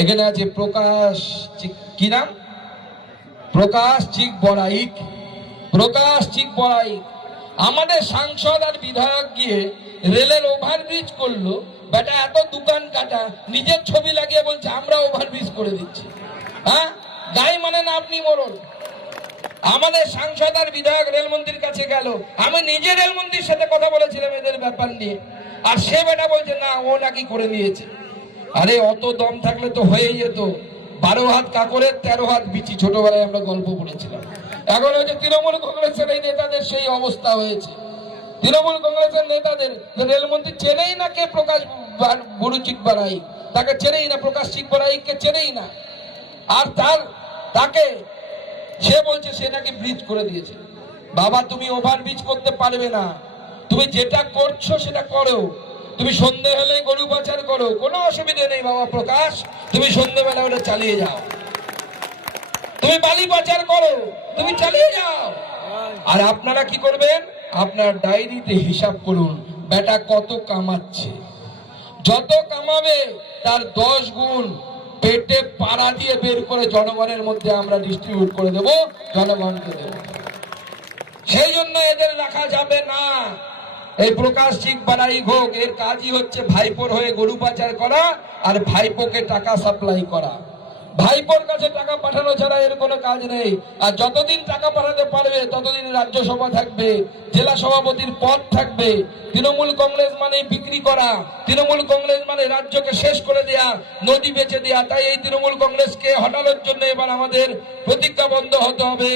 এখানে আছে প্রকাশ, কি নাম? প্রকাশ চিক বড়াইক। প্রকাশ চিক বড়াইক আমাদের সাংসদ আর বিধায়ক গিয়ে রেলের ওভারব্রিজ করলো। বেটা এত দোকান কাটা, নিজের ছবি লাগিয়ে বলছে আমরা ওভারব্রিজ করে দিচ্ছি। হ্যাঁ, গায়ে মানে না আপনি মরণ। আমাদের সাংসদ আর বিধায়ক রেলমন্ত্রীর কাছে গেল, আমি নিজে রেলমন্ত্রীর সাথে কথা বলেছিলাম এদের ব্যাপার নিয়ে, আর সে বেটা বলছে না ও নাকি করে নিয়েছে। আরে অত দম থাকলে তো হয়েই যেত। 12 হাত কাকরের 13 হাত বিচি, ছোটবেলায় আমরা গল্প পড়েছিলাম। এখন হচ্ছে তৃণমূল কংগ্রেসের এই নেতাদের সেই অবস্থা হয়েছে। তৃণমূল কংগ্রেসের নেতাদের রেলমন্ত্রী চেনেই না কে প্রকাশ বুড়ু চিক বড়াইক, তাকে চেনেই না, প্রকাশ চিক বড়াইককে চেনেই না। আর তাকে সে বলছে সে নাকি ব্রিজ করে দিয়েছে। বাবা তুমি ওভার ব্রিজ করতে পারবে না, তুমি যেটা করছো সেটা করো। তুমি সন্ধে হলে গরু পাচার করো, কোনো অসুবিধা নেই বাবা প্রকাশ, তুমি সন্ধ্যেবেলা ওটা চালিয়ে যাও। তুমি বালি পাচার করো, তুমি চালিয়ে যাও। আর আপনারা কি করবেন? আপনার ডায়েরিতে হিসাব করুন বেটা কত কামাচ্ছে। যত কামাবে তার 10 গুণ পেটে পাড়া দিয়ে বের করে জনগণের মধ্যে আমরা ডিস্ট্রিবিউট করে দেব, জনগণকে দেব। সেই জন্য এদের রাখা যাবে না। এই প্রকাশ চিক বড়াইক হোক, এর কাজই হচ্ছে ভাইপোর হয়ে গরু পাচার করা আর ভাইপোকে টাকা সাপ্লাই করা। ভাইপোর কাছে টাকা পাঠানো ছাড়া এর কোনো কাজ নেই। আর যতদিন টাকা পাঠাতে পারবে ততদিন রাজ্যসভা থাকবে, জেলা সভাপতির পদ থাকবে। তৃণমূল কংগ্রেস মানে বিক্রি করা, তৃণমূল কংগ্রেস মানে রাজ্যকে শেষ করে দেয়া, নদী বেচে দেয়া। তাই এই তৃণমূল কংগ্রেসকে হটানোর জন্য এবার আমাদের প্রতিজ্ঞাবদ্ধ হতে হবে।